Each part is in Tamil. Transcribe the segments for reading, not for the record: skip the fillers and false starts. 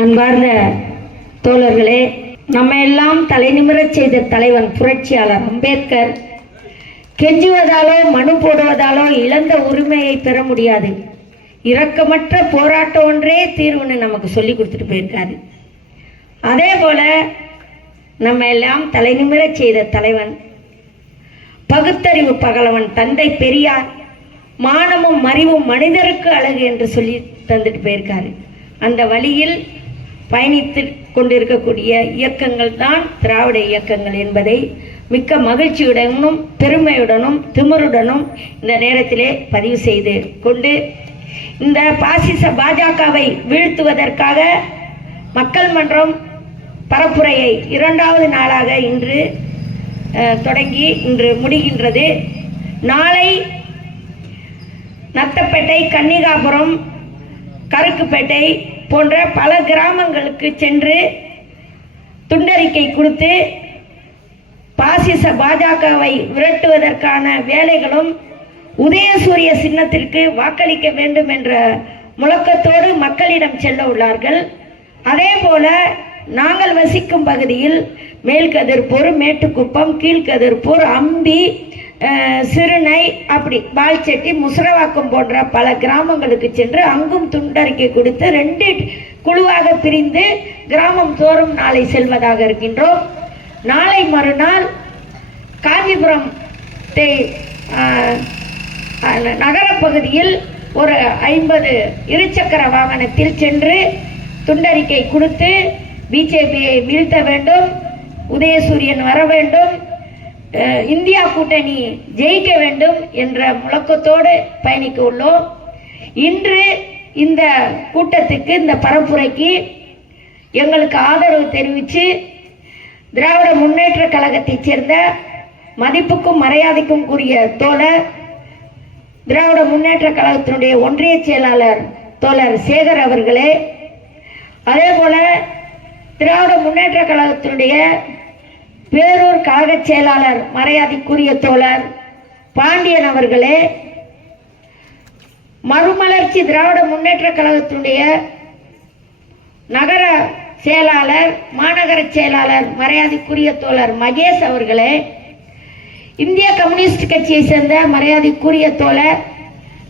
அன்பார்ந்த தோழர்களே, நம்ம எல்லாம் தலைநிமிரச் செய்த தலைவன் புரட்சியாளர் அம்பேத்கர் கெஞ்சுவதாலோ மனு போடுவதாலோ இழந்த உரிமையை பெற முடியாது, இரக்கமற்ற போராட்டம் ஒன்றே தீர்வுன்னு நமக்கு சொல்லி கொடுத்துட்டு போயிருக்காரு. அதே போல நம்ம எல்லாம் தலைநிமிரச் செய்த தலைவன் பகுத்தறிவு பகலவன் தந்தை பெரியார் மானமும் அறிவும் மனிதருக்கு அழகு என்று சொல்லி தந்துட்டு போயிருக்காரு. அந்த வழியில் பயணித்து கொண்டிருக்கக்கூடிய இயக்கங்கள் தான் திராவிட இயக்கங்கள் என்பதை மிக்க மகிழ்ச்சியுடனும் பெருமையுடனும் திமிருடனும் இந்த நேரத்திலே பதிவு செய்து கொண்டு, இந்த பாசிச பாஜகவை வீழ்த்துவதற்காக மக்கள் மன்றம் பரப்புரையை 2வது நாளாக இன்று தொடங்கி இன்று முடிகின்றது. நாளை நத்தப்பேட்டை, கன்னிகாபுரம், கருக்குப்பேட்டை போன்ற பல கிராமங்களுக்கு சென்று துண்டறிக்கை கொடுத்து பாசிச பாஜகவை விரட்டுவதற்கான வேலைகளும் உதயசூரிய சின்னத்திற்கு வாக்களிக்க வேண்டும் என்ற முழக்கத்தோடு மக்களிடம் செல்ல உள்ளார்கள். அதே போல நாங்கள் வசிக்கும் பகுதியில் மேல்கதிர்பூர், மேட்டுக்குப்பம், கீழ்கதிர்பூர், அம்பி, சிறுனை, அப்படி பால்செட்டி, முசரவாக்கம் போன்ற பல கிராமங்களுக்கு சென்று அங்கும் துண்டறிக்கை கொடுத்து 2 குழுவாக பிரிந்து கிராமம் தோறும் நாளை செல்வதாக இருக்கின்றோம். நாளை மறுநாள் காஞ்சிபுரம் நகர பகுதியில் ஒரு 50 இருசக்கர வாகனத்தில் சென்று துண்டறிக்கை கொடுத்து பிஜேபியை வீழ்த்த வேண்டும், உதயசூரியன் வர வேண்டும், இந்தியா கூட்டணி ஜெயிக்க வேண்டும் என்ற முழக்கத்தோடு பயணிக்க உள்ளோம். இன்று இந்த கூட்டத்துக்கு, இந்த பரப்புரைக்கு எங்களுக்கு ஆதரவு தெரிவித்து திராவிட முன்னேற்ற கழகத்தைச் சேர்ந்த மதிப்புக்கும் மரியாதைக்கும் கூறிய தோழர், திராவிட முன்னேற்ற கழகத்தினுடைய ஒன்றிய செயலாளர் தோழர் சேகர் அவர்களே, அதே போல திராவிட முன்னேற்ற கழகத்தினுடைய பேரூர் கழக செயலாளர் மரியாதைக்குரிய தோழர் பாண்டியன் அவர்களே, மறுமலர்ச்சி திராவிட முன்னேற்ற கழகத்தினுடைய நகர செயலாளர், மாநகர செயலாளர் மரியாதைக்குரிய தோழர் மகேஷ் அவர்களே, இந்திய கம்யூனிஸ்ட் கட்சியை சேர்ந்த மரியாதைக்குரிய தோழர்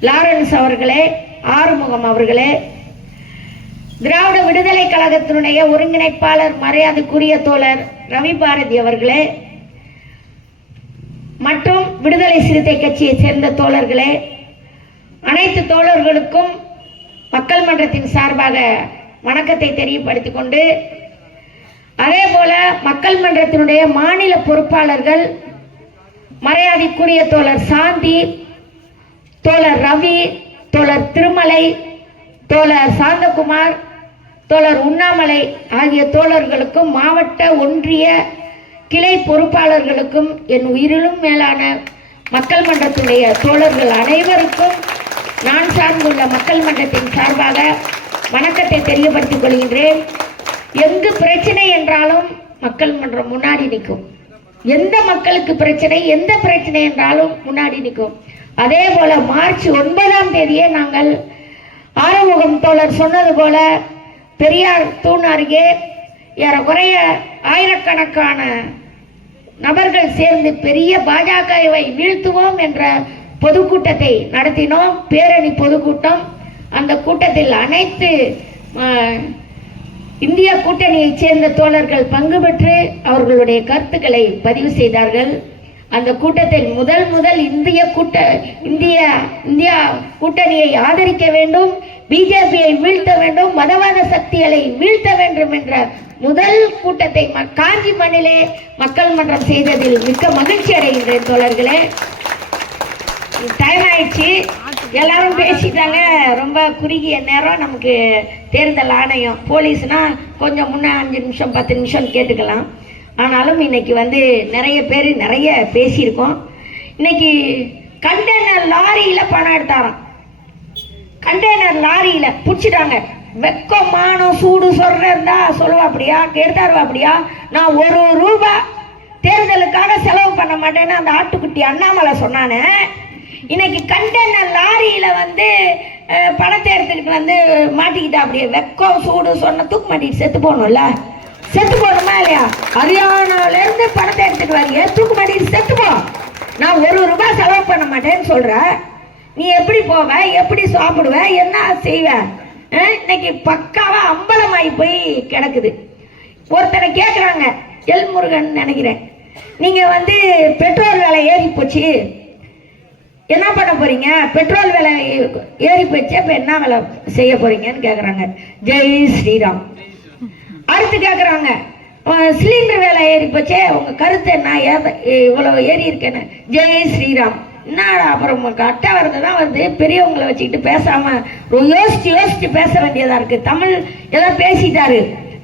லாரன்ஸ் அவர்களே, ஆறுமுகம் அவர்களே, திராவிட விடுதலை கழகத்தினுடைய ஒருங்கிணைப்பாளர் மரியாதைக்குரிய தோழர் ரவி பாரதி அவர்களே, மற்றும் விடுதலை சிறுத்தை கட்சியை சேர்ந்த தோழர்களே, அனைத்து தோழர்களுக்கும் மக்கள் மன்றத்தின் சார்பாக வணக்கத்தை தெரியப்படுத்திக் கொண்டு, அதே போல மக்கள் மன்றத்தினுடைய மாநில பொறுப்பாளர்கள் மரியாதைக்குரிய தோழர் சாந்தி, தோழர் ரவி, தோழர் திருமலை, தோழர் சாந்தகுமார், தோழர் உண்ணாமலை ஆகிய தோழர்களுக்கும், மாவட்ட ஒன்றிய கிளை பொறுப்பாளர்களுக்கும், என் உயிரிலும் மேலான மக்கள் மன்றத்துடைய தோழர்கள் அனைவருக்கும் நான் சார்ந்துள்ள மக்கள் மன்றத்தின் சார்பாக வணக்கத்தை தெரியப்படுத்திக் கொள்கின்றேன். எங்கு பிரச்சனை என்றாலும் மக்கள் மன்றம் முன்னாடி நிற்கும். எந்த மக்களுக்கு பிரச்சனை, எந்த பிரச்சனை என்றாலும் முன்னாடி நிற்கும். அதே போல மார்ச் 9ஆம் தேதியே நாங்கள் ஆறுமுகம் தோழர் சொன்னது போல பெரியார் தூண் அருகே ஏறக்குறைய ஆயிரக்கணக்கான நபர்கள் சேர்ந்து பெரிய பாஜகவை வீழ்த்துவோம் என்ற பொதுக்கூட்டத்தை நடத்தினோம். பேரணி பொதுக்கூட்டம். அந்த கூட்டத்தில் அனைத்து இந்திய கூட்டணியைச் சேர்ந்த தோழர்கள் பங்கு பெற்று அவர்களுடைய கருத்துக்களை பதிவு செய்தார்கள். அந்த கூட்டத்தில் முதல் இந்தியா கூட்டணியை ஆதரிக்க வேண்டும், பிஜேபியை வீழ்த்த வேண்டும், மதவாத சக்திகளை வீழ்த்த வேண்டும் என்ற முதல் கூட்டத்தை காஞ்சி மண்ணிலே மக்கள் மன்றம் செய்ததில் மிக்க மகிழ்ச்சி அடைகின்றேன் தோழர்களே. டைம் ஆயிடுச்சு, எல்லாரும் பேசிட்டாங்க. ரொம்ப குறுகிய நேரம் நமக்கு தேர்தல் ஆணையம், போலீஸ்னா கொஞ்சம் முன்ன 5 நிமிஷம் 10 நிமிஷம் கேட்டுக்கலாம். ஆனாலும் இன்னைக்கு நிறைய பேர் நிறைய பேசியிருக்கோம். இன்னைக்கு கண்டெய்னர் லாரியில் பணம் எடுத்தாராம். கண்டெய்னர் லாரியில் பிடிச்சிட்டாங்க. வெக்கம் மானம் சூடு சொல்றா சொல்லுவா அப்படியா, எடுத்தாருவா அப்படியா? நான் 1 ரூபா தேர்தலுக்காக செலவு பண்ண மாட்டேன்னு அந்த ஆட்டுக்குட்டி அண்ணாமலை சொன்னானே, இன்னைக்கு கண்டெய்னர் லாரியில் பணத்தை எடுத்துக்கிட்டு வந்து மாட்டிக்கிட்டா அப்படியே வெக்கம் சூடு சொன்ன தூக்கு மாட்டிட்டு செத்து போகணும்ல, செத்து போகணுமா இல்லையா? ஹரியானாவிலேருந்து பணத்தை எடுத்துட்டு வரைய தூக்கு மாட்டிட்டு செத்து போ. நான் 1 ரூபாய் செலவு பண்ண மாட்டேன்னு சொல்கிறேன். நீ எப்படி போவ, எப்படி சாப்பிடுவ, என்ன செய்வ? இன்னைக்கு பக்காவா அம்பலமாயி போய் கிடக்குது. ஒருத்தனை கேட்குறாங்க, எல்முருகன் நினைக்கிறேன், நீங்கள் வந்து பெட்ரோல் விலை ஏறி போச்சு, என்ன பண்ண போறீங்க? பெட்ரோல் விலை ஏறி போச்சு, அப்போ என்ன வேலை செய்ய போறீங்கன்னு கேட்குறாங்க. ஜெய் ஸ்ரீராம். அடுத்து கேட்குறாங்க, சிலிண்டர் விலை ஏறி போச்சே, உங்கள் கருத்து என்ன, இவ்வளோ ஏறி இருக்கேன்னு. ஜெய் ஸ்ரீராம். என்னடா அப்புறம் அட்டை வரது தான் வருது, பெரியவங்களை வச்சுக்கிட்டு பேசாமல் யோசிச்சு பேச வேண்டியதாக இருக்குது. தமிழ் ஏதோ பேசிட்டாரு,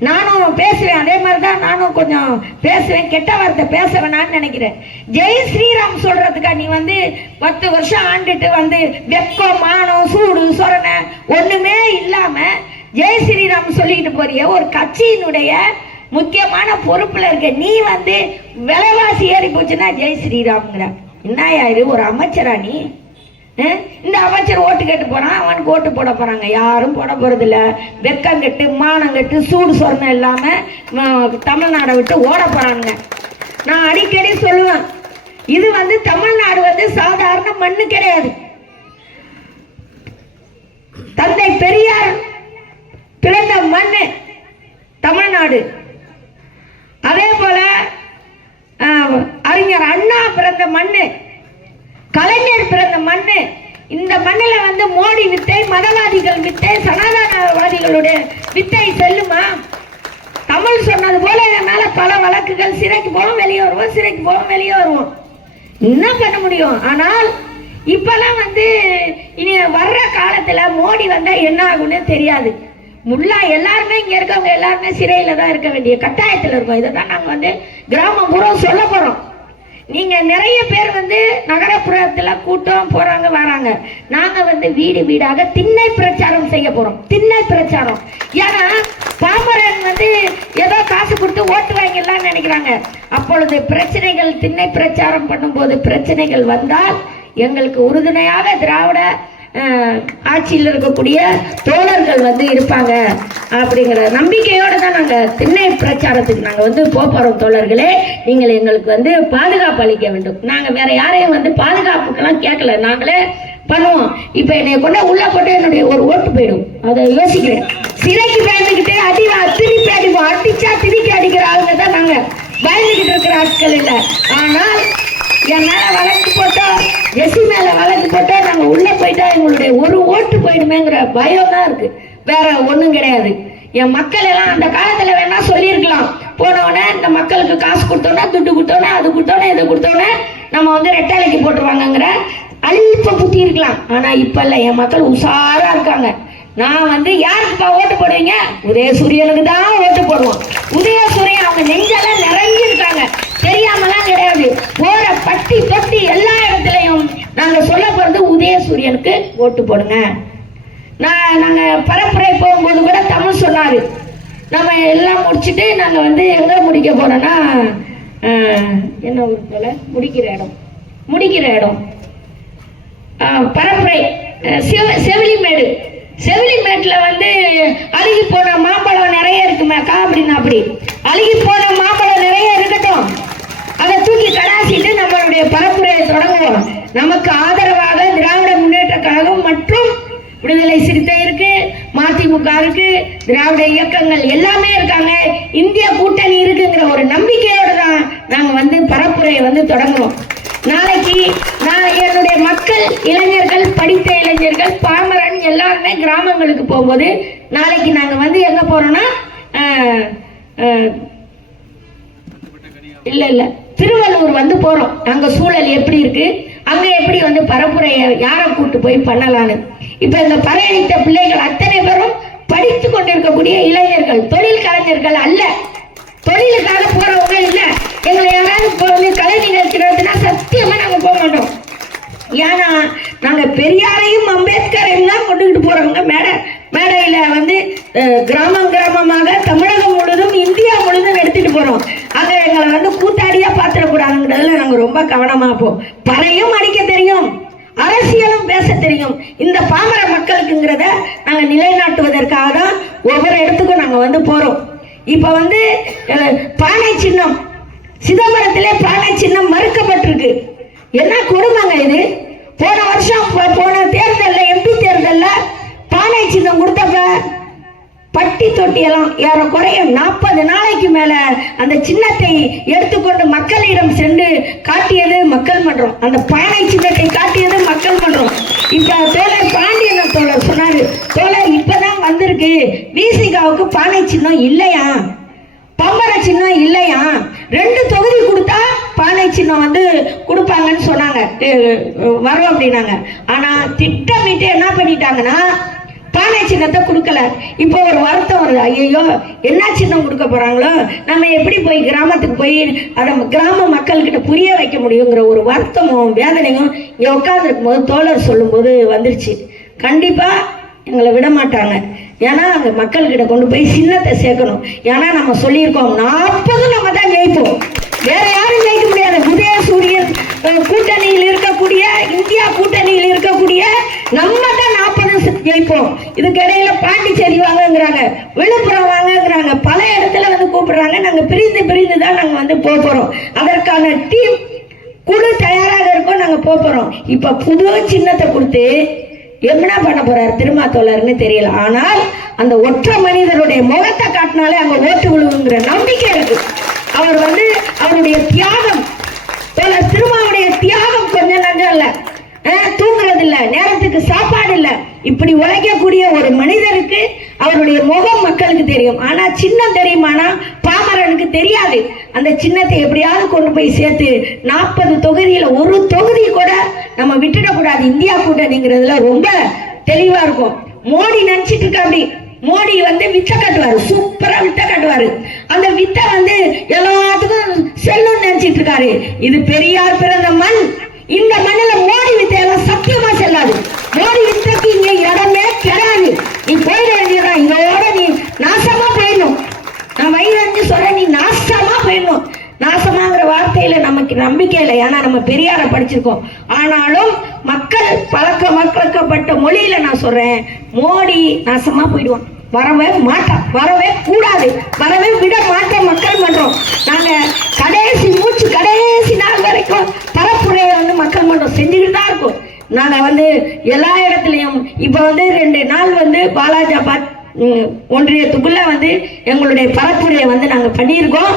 நானும் பேசுவேன், அதே மாதிரி தான் நானும் கொஞ்சம் பேசுவேன், கெட்ட வார்த்தை பேச வேணான்னு நினைக்கிறேன். ஜெய் ஸ்ரீராம் சொல்றதுக்கா நீ வந்து 10 வருஷம் ஆண்டுட்டு வந்து வெக்கம் மானம் சூடு சொரணை ஒண்ணுமே இல்லாம ஜெய் ஸ்ரீராம் சொல்லிக்கிட்டு போறிய ஒரு கட்சியினுடைய முக்கியமான பொறுப்புல இருக்க நீ வந்து விலைவாசி ஏறி போச்சுன்னா ஜெய் ஸ்ரீராம்ங்கிற. என்னயா இது ஒரு அமைச்சரா நீ? இந்த அமைச்சர் ஓட்டு கேட்டு போறான், அவனுக்கு ஓட்டு போட போறாங்க, யாரும் போட போறது இல்ல. வெக்கம் கட்டு மானம் கட்டு சூடு சொரணை இல்லாம தமிழ்நாடை விட்டு ஓட போறாங்க. நான் அடிக்கடி சொல்லுவேன், இது வந்து தமிழ்நாடு வந்து சாதாரண மண்ணு கிடையாது. தந்தை பெரியார் பிறந்த மண்ணு தமிழ்நாடு. அதே போல அறிஞர் அண்ணா பிறந்த மண்ணு, கலைஞர் பிறந்த மண்ணு. இந்த மண்ணில் வந்து மோடி வித்தை, மதவாதிகள் வித்தை, சனாதனவாதிகளுடைய வித்தை செல்லுமா? தமிழ் சொன்னது போல என்னால பல வழக்குகள், சிறைக்கு போவோம் வெளியே வருவோம், சிறைக்கு போவோம் வெளியே வருவோம், என்ன பண்ண முடியும்? ஆனால் இப்பெல்லாம் வந்து இனி வர்ற காலத்துல மோடி வந்தா என்ன ஆகும்னு தெரியாது. முல்லா எல்லாருமே இங்க இருக்கவங்க எல்லாருமே சிறையில தான் இருக்க வேண்டிய கட்டாயத்தில் இருக்கோம். இதை தான் நாங்க வந்து கிராமப்புறம் சொல்ல போறோம். நீங்க நிறைய பேர் வந்து நகரப்புறத்துல கூட்டம் போறாங்க வராங்க. நாங்க வந்து வீடு வீடாக திண்ணை பிரச்சாரம் செய்ய போறோம். திண்ணை பிரச்சாரம். ஏன்னா பாமரன் வந்து ஏதோ காசு கொடுத்து ஓட்டு வாங்கிடலாம்னு நினைக்கிறாங்க. அப்பொழுது பிரச்சனைகள், திண்ணை பிரச்சாரம் பண்ணும்போது பிரச்சனைகள் வந்தால் எங்களுக்கு உறுதுணையாக திராவிட ஆட்சியில் இருக்கக்கூடிய தோழர்கள் வந்து இருப்பாங்க அப்படிங்கிற நம்பிக்கையோடு தான் நாங்கள் திண்ணை பிரச்சாரத்துக்கு நாங்கள் வந்து போகிறோம். தோழர்களே, நீங்கள் எங்களுக்கு வந்து பாதுகாப்பு அளிக்க வேண்டும். நாங்கள் வேற யாரையும் வந்து பாதுகாப்புக்கெல்லாம் கேட்கல, நாங்களே பண்ணுவோம். இப்போ என்னை கொண்ட உள்ள போட்டு என்னுடைய ஒரு ஓட்டு போயிடும், அதை யோசிக்கிறேன். சிறைக்கு பயந்துக்கிட்டே திருப்பி அடிப்போம், அடிச்சா திருப்பி அடிக்கிற ஆளுங்க தான் நாங்கள் பயந்துக்கிட்டு இருக்கிற ஆட்கள் இல்லை. ஆனால் என் மேல வழக்கு போட்டோம், எசி மேல வழக்கு போட்டோம், நாங்க உள்ள போயிட்டா எங்களுடைய ஒரு ஓட்டு போயிடுமேங்கிற பயம் தான் இருக்கு, வேற ஒண்ணும் கிடையாது. என் மக்கள் எல்லாம் அந்த காலத்துல வேணா சொல்லியிருக்கலாம், போனோடனே இந்த மக்களுக்கு காசு கொடுத்தோன்னே, துட்டு கொடுத்தோன்னே, அது கொடுத்தோன்னே, இதை கொடுத்தோன்னே நம்ம வந்து ரெட்டாலைக்கு போட்டுருவாங்கிற அல்ப புத்தி இருக்கலாம். ஆனா இப்ப இல்ல, என் மக்கள் உஷாரா இருக்காங்க. நான் வந்து யாருக்குப்பா ஓட்டு போடுவீங்க? உதயசூரியனுக்கு தான் ஓட்டு போடுவோம். உதயசூரியன் அவங்க நெஞ்செல்லாம் நிறைய இருக்காங்க, தெரியாமலாம் கிடையாது. போற பட்டி தொட்டி எல்லா இடத்துலையும் நாங்க சொல்ல போறது உதயசூரியனுக்கு ஓட்டு போடுங்க. நாங்க பரப்புரை போகும்போது கூட தமிழ் சொன்னாரு. நம்ம எல்லாம் முடிச்சுட்டு நாங்க வந்து எங்க முடிக்க போறோம்னா, என்ன ஊர் போல முடிக்கிற இடம் பரப்புரை செவிலிமேடு. செவிலிமேட்டுல வந்து அழுகி போன மாம்பழம் நிறைய இருக்குமேக்கா அப்படின்னா, அப்படி அழுகி போன மாம்பழம் நிறைய இருக்கட்டும், அதை தூக்கி கடாசிட்டு நம்மளுடைய பரப்புரையை தொடங்குவோம். நமக்கு ஆதரவாக திராவிட முன்னேற்ற கழகம் மற்றும் விடுதலை சிறுத்தை இருக்கு, மதிமுக இருக்கு, திராவிட இயக்கங்கள் எல்லாமே இருக்காங்க, இந்திய கூட்டணி இருக்குங்கிற ஒரு நம்பிக்கையோடு தான் நாங்க வந்து பரப்புரையை வந்து தொடங்குவோம். நாளைக்கு நான் என்னுடைய மக்கள், இளைஞர்கள், படித்த இளைஞர்கள், பாமரன் எல்லாருமே கிராமங்களுக்கு போகும்போது நாளைக்கு நாங்க வந்து எங்க போறோம்னா, இல்ல திருவள்ளூர் வந்து போறோம். அங்க சூழல் எப்படி இருக்கு, அங்க எப்படி வந்து பரப்புரையை யாரை கூட்டு போய் பண்ணலான்னு. இப்ப இந்த பறையடித்த பிள்ளைகள் அத்தனை பேரும் படித்து கொண்டிருக்கக்கூடிய இளைஞர்கள், தொழில் கலைஞர்கள் அல்ல, தொழிலுக்காக போறவங்க இல்ல. எங்களை யாராவது கலை நிகழ்ச்சி நடத்தினா சத்தியமா நாங்க போக மாட்டோம். ஏன்னா நாங்க பெரியாரையும் அம்பேத்கரையும் தான் கொண்டுகிட்டு போறவங்க. மேடையில வந்து கிராமமாக தமிழகம் முழுதும், இந்தியா முழுதும் எடுத்துட்டு போறோம். அங்க எங்களை வந்து கூத்தாடியா பாத்திரக்கூடாதுங்கிறதுல நாங்க ரொம்ப கவனமா போம். பறையும் அடிக்க தெரியும், அரசியலும் பேச தெரியும். இந்த பாமர மக்களுக்குங்கிறத நாங்க நிலைநாட்டுவதற்காக தான் ஒவ்வொரு இடத்துக்கும் நாங்க வந்து போறோம். இப்ப வந்து பானை சின்னம், சிதம்பரத்திலே பானை சின்னம் மறுக்கப்பட்டிருக்கு. என்ன கொடுமைங்க இது? போன வருஷம் போன தேர்தலில் எம்பி தேர்தலில் பானை சின்னம் கொடுத்தப்ப பட்டி தொட்டியெல்லாம் ஏறக்குறைய 40 நாளைக்கு மேல அந்த சின்னத்தை எடுத்துக்கொண்டு மக்களிடம் சென்று காட்டியது மக்கள் மன்றம். அந்த பானை சின்னத்தை காட்டியது மக்கள் மன்றம். இப்ப தோழர் பாண்டியன் தோழர் சொன்னாரு, தோழர் இப்பதான் வந்திருக்கு, விசிகாவுக்கு பானை சின்னம் இல்லையா, பம்பர சின்னம் இல்லையா, 2 தொகுதி கொடுத்தா பானை சின்னம் வந்து கொடுப்பாங்கன்னு சொன்னாங்க, வரும் அப்படின்னாங்க. ஆனா திட்டமிட்டு என்ன பண்ணிட்டாங்கன்னா பானை சின்னத்தை கொடுக்கல. இப்போ ஒரு வருத்தம் வருது, ஐயோ என்ன சின்னம் கொடுக்க போறாங்களோ, நம்ம எப்படி போய் கிராமத்துக்கு போய் அதை கிராம மக்கள்கிட்ட புரிய வைக்க முடியுங்கிற ஒரு வருத்தமும் வேதனையும் இங்கே உட்காந்துருக்கும் போது தோழர் சொல்லும் போது வந்துருச்சு. கண்டிப்பா எங்களை விட மாட்டாங்க. ஏன்னா அங்கே மக்கள்கிட்ட கொண்டு போய் சின்னத்தை சேர்க்கணும். ஏன்னா நம்ம சொல்லியிருக்கோம் 40 நம்ம தான் ஜெயிப்போம், வேற யாரும் ஜெயிக்க முடியாது. உதயசூரியன் கூட்டணியில் இருக்கக்கூடிய, இந்தியா கூட்டணியில் இருக்கக்கூடிய நம்ம தான் 40 ஜெயிப்போம். இதுக்கு இடையில பாண்டிச்சேரி வாங்கங்கிறாங்க, விழுப்புரம் வாங்கங்கிறாங்க, பல இடத்துல வந்து கூப்பிடுறாங்க. நாங்க பிரிந்து பிரிந்து தான் நாங்க வந்து போறோம். அதற்கான டீம் குழு தயாராக இருக்கோம், நாங்க போறோம். இப்ப புது சின்னத்தை கொடுத்து என்ன பண்ண போறாரு திருமாத்தோழர்னு தெரியல. ஆனால் அந்த ஒற்றை மனிதருடைய முகத்தை காட்டினாலே அங்க ஓட்டு விழுவுங்கிற நம்பிக்கை இருக்கு. அவர் வந்து அவருடைய தியாகம், திருமாவுடைய தியாகம் கொஞ்சம் நஞ்சம் இல்ல, தூங்குறது இல்ல, நேரத்துக்கு சாப்பாடு இல்ல, இப்படி உழைக்கக்கூடிய ஒரு மனிதருக்கு அவருடைய முகம் மக்களுக்கு தெரியும். ஆனா சின்னம் தெரியுமானா பாமரனுக்கு தெரியாது. அந்த சின்னத்தை எப்படியாவது கொண்டு போய் சேர்த்து 40 தொகுதியில ஒரு தொகுதி கூட நம்ம விட்டுடக்கூடாது. இந்தியா கூட்டணிங்கிறதுல ரொம்ப தெளிவா இருக்கும். மோடி நினைச்சிட்டு இருக்க, அப்படி மோடி வந்து வித்த கட்டுவாரு, சூப்பரா வித்த கட்டுவாரு. அந்த வித்த வந்து எல்லாத்துக்கும் செல்லும் நினைச்சிட்டு இருக்காரு. இது பெரியார் பிறந்த மண். இந்த மண்ணில மோடி வித்தையெல்லாம் சத்தியமா செல்லாது. மோடி வித்தைக்கு இங்க இடமே கிடையாது. நீ போயிட வேண்டியதான், இதோட நீ நாசமா போயிடணும். நான் வயிறு சொல்றேன், நீ நாசமா போயிடணும். நாசமாங்கிற வார்த்தையில நமக்கு நம்பிக்கை இல்லை, ஏன்னா நம்ம பெரியார படிச்சிருக்கோம். ஆனாலும் மக்கள் பழக்கப்பட்ட மொழியில நான் சொல்றேன், மோடி நாசமா போயிடுவான், வரவே மாட்டான், வரவே கூடாது, வரவே விட மாட்டோம். மக்கள் மன்றம் நாங்க கடைசி மூச்சு கடைசி நாள் வரைக்கும் பரப்புரையை வந்து மக்கள் மன்றம் செஞ்சுக்கிட்டு தான் இருக்கும். நாங்க வந்து எல்லா இடத்துலையும் இப்ப வந்து 2 நாள் வந்து பாலாஜாபாத் ஒன்றியத்துக்குள்ள வந்து எங்களுடைய பரப்புரையை வந்து நாங்க பண்ணியிருக்கோம்.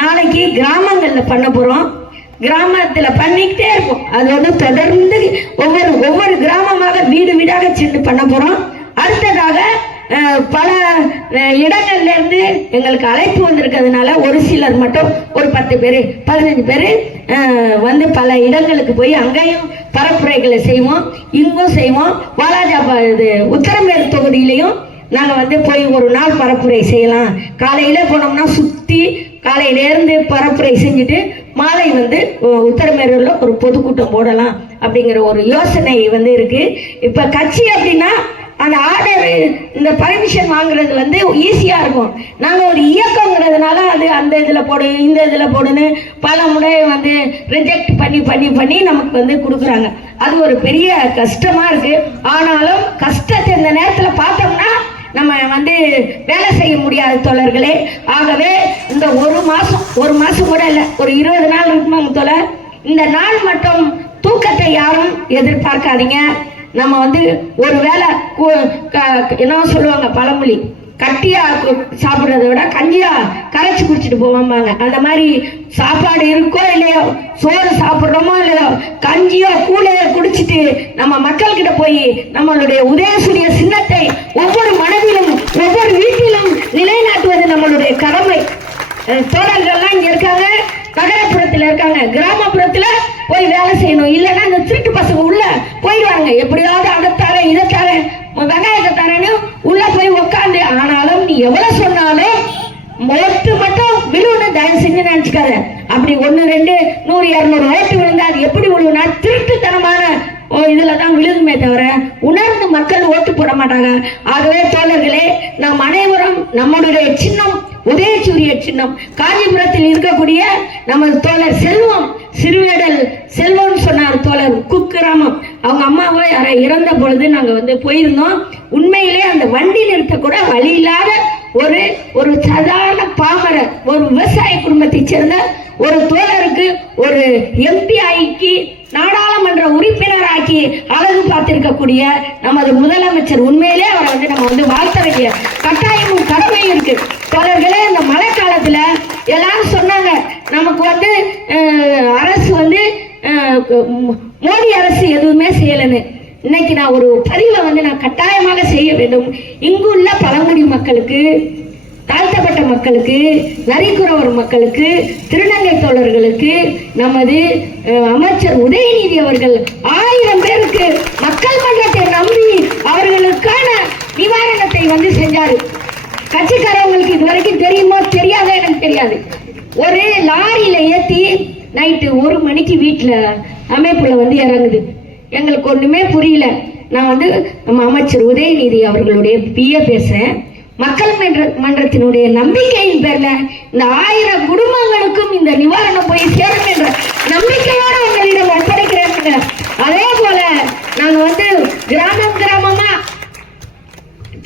நாளைக்கு கிராமங்கள்ல பண்ண போறோம். கிராமத்துல பண்ணிக்கிட்டே இருக்கும். அது வந்து தொடர்ந்து ஒவ்வொரு கிராமமாக வீடு வீடாக சென்று பண்ண போறோம். அடுத்ததாக பல இடங்கள்ல இருந்து எங்களுக்கு அழைப்பு வந்திருக்கிறதுனால ஒரு சிலர் மட்டும் ஒரு 10 பேர் 15 பேர் வந்து பல இடங்களுக்கு போய் அங்கேயும் பரப்புரைகளை செய்வோம், இங்கும் செய்வோம். வாலாஜாபாத் உத்தரமேற்கு தொகுதியிலையும் நாங்கள் வந்து போய் ஒரு நாள் பரப்புரை செய்யலாம். காலையில் போனோம்னா சுற்றி காலையிலேருந்து பரப்புரை செஞ்சுட்டு மாலை வந்து உத்தரமேரூரில் ஒரு பொதுக்கூட்டம் போடலாம் அப்படிங்கிற ஒரு யோசனை வந்து இருக்கு. இப்போ கட்சி அப்படின்னா அந்த ஆர்டர், இந்த பர்மிஷன் வாங்குறது வந்து ஈஸியா இருக்கும். நாங்க ஒரு இயக்கங்கிறதுனால அது அந்த இதுல போடு இந்த இதுல போடுன்னு பல முறை வந்து ரிஜெக்ட் பண்ணி நமக்கு வந்து கொடுக்குறாங்க. அது ஒரு பெரிய கஷ்டமா இருக்கு. ஆனாலும் கஷ்டத்தை இந்த நேரத்துல பார்த்தோம்னா நம்ம வந்து வேலை செய்ய முடியாத தோழர்களே. ஆகவே இந்த ஒரு மாசம் கூட இல்லை, ஒரு 20 நாள் இருக்குமாங்க தோழர். இந்த நாள் மட்டும் தூக்கத்தை யாரும் எதிர்பார்க்காதீங்க. நம்ம வந்து ஒரு வேளை என்ன சொல்லுவாங்க பழமொழி, கட்டியா சாப்பிட்றத விட கஞ்சியா கரைச்சி குடிச்சிட்டு போவாங்க. அந்த மாதிரி சாப்பாடு இருக்கோ இல்லையோ, சோறு சாப்பிட்றோமோ இல்லையோ, கஞ்சியோ கூழையோ குடிச்சிட்டு நம்ம மக்கள்கிட்ட போய் நம்மளுடைய உதயசூரிய சின்னத்தை ஒவ்வொரு மனதிலும் ஒவ்வொரு வீட்டிலும் நிலைநாட்டுவது நம்மளுடைய கடமை. தோழர்கள்லாம் இங்க இருக்காங்க, நகரப்புறத்துல இருக்காங்க, கிராமப்புறத்துல போய் வேலை செய்யணும். இல்லைன்னா இந்த திருட்டு பசங்க உள்ள போயிடுவாங்க, எப்படியாவது அதைத்தாரேன் இதைத்தாரேன் வெங்காயத்தை தரேன்னு உள்ள போய் உக்காந்து. ஆனாலும் நீ எவ்வளவு சொன்னாலும் ஓட்டு மட்டும் விழுவுன்னு தயவு செஞ்சு நினைச்சுக்காத. அப்படி 1, 2, 100, 200 ஓட்டு விழுந்தா அது எப்படி விழுவுனா திருட்டுத்தனமான இதுலதான் விழுகுமே தவிர உணர்ந்து மக்கள் ஓட்டு போட மாட்டாங்க. ஆகவே தோழர்களே, நாம் அனைவரும் நம்மளுடைய சின்னம் உதயசூரிய சின்னம். காஞ்சிபுரத்தில் இருக்கக்கூடிய நமது தோழர் செல்வம், சிறுவேடல் செல்வம் சொன்னார் தோழர் குக்கிராமம். அவங்க அம்மாவை இறந்த பொழுது நாங்கள் போயிருந்தோம். உண்மையிலே அந்த வண்டி நிறுத்த கூட வழி இல்லாத ஒரு சாதாரண பாமரர், ஒரு விவசாய குடும்பத்தை சேர்ந்த ஒரு தோழருக்கு ஒரு எம்பி ஆக்கி நாடாளுமன்ற உறுப்பினராக்கி அழகு பார்த்திருக்கக்கூடிய நமது முதலமைச்சர். உண்மையிலே அவரை நம்ம வாழ்த்த வேண்டிய கட்டாயமும் கடமையும் இருக்கு. தோழர்களே, இந்த மழை காலத்துல எல்லாரும் சொன்னாங்க நமக்கு அரசு மோடி அரசு எதுவுமே செய்யலன்னு. இன்னைக்கு நான் ஒரு பதிவை நான் கட்டாயமாக செய்ய வேண்டும். இங்குள்ள பழங்குடி மக்களுக்கு, தாழ்த்தப்பட்ட மக்களுக்கு, நரிக்குறவர் மக்களுக்கு, திருநங்கை தோழர்களுக்கு நமது அமைச்சர் உதயநிதி அவர்கள் 1000 பேருக்கு மக்கள் மன்றத்தை நம்பி அவர்களுக்கான நிவாரணத்தை செஞ்சாரு. கட்சிக்காரவங்களுக்கு இதுவரைக்கும் தெரியுமோ தெரியாத எனக்கு தெரியாது. ஒரு லாரியில ஏத்தி நைட்டு 1 மணிக்கு வீட்டுல அமைப்புல இறங்குது. எங்களுக்கு ஒண்ணுமே புரியல. நான் நம்ம அமைச்சர் உதயநிதி அவர்களுடைய பிஏ பேசுறேன். மக்கள் மன்றத்தினுடைய நம்பிக்கையின் பேர்ல இந்த 1000 குடும்பங்களுக்கும் இந்த நிவாரணம் போய் சேரும் என்ற நம்பிக்கையோட உங்களிடம் ஒப்படைக்கிறேன். அதே போல நாங்க கிராமம் கிராமமா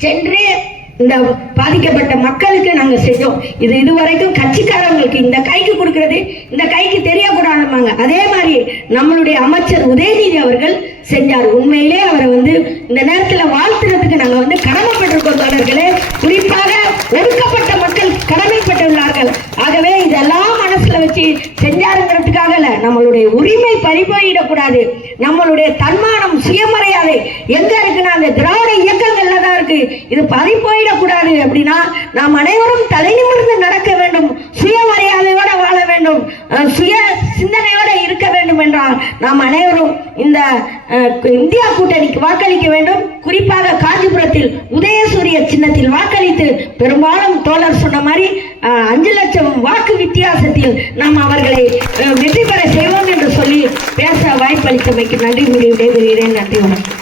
சென்று இந்த பாதிக்கப்பட்ட மக்களுக்கு நாங்க செஞ்சோம். இதுவரைக்கும் கட்சிக்காரங்களுக்கு இந்த கைக்கு கொடுக்கிறது இந்த கைக்கு தெரியக்கூடாதுமாங்க. அதே மாதிரி நம்மளுடைய அமைச்சர் உதயநிதி அவர்கள் செஞ்சார். உண்மையிலே அவரை இந்த நேரத்தில் வாழ்த்துறதுக்கு நாங்க கடமைப்பட்டிருக்கோம் தோழர்களே. குறிப்பாக ஒடுக்கப்பட்ட மக்கள் கடமைப்பட்டுள்ளார்கள். ஆகவே இதெல்லாம் மனசுல வச்சு செஞ்சாருங்கிறதுக்காக நம்மளுடைய உரிமை பறிபோயிடக்கூடாது. நம்மளுடைய தன்மானம், சுயமரியாதை எங்க இருக்குன்னா அந்த திராவிட இயக்கங்கள்ல தான் இருக்கு. இது பறிபோயிடக்கூடாது. அப்படின்னா நாம் அனைவரும் தலை நிமிர்ந்து நடக்க வேண்டும், சுயமரியாதையோட வாழ வேண்டும், சுய சிந்தனையோட இருக்க வேண்டும் என்றால் நாம் அனைவரும் இந்த இந்தியா கூட்டணிக்கு வாக்களிக்க வேண்டும். குறிப்பாக காஞ்சிபுரத்தில் உதயசூரிய சின்னத்தில் வாக்களித்து பெரும்பாலும் தோழர் சொன்ன மாதிரி 5 லட்சம் வாக்கு வித்தியாசத்தில் நாம் அவர்களை வெற்றி பெற செய்வோம் என்று சொல்லி பேச வாய்ப்பளித்தமைக்கு நன்றி கூறி விடைபெறுகிறேன். நன்றி, வணக்கம்.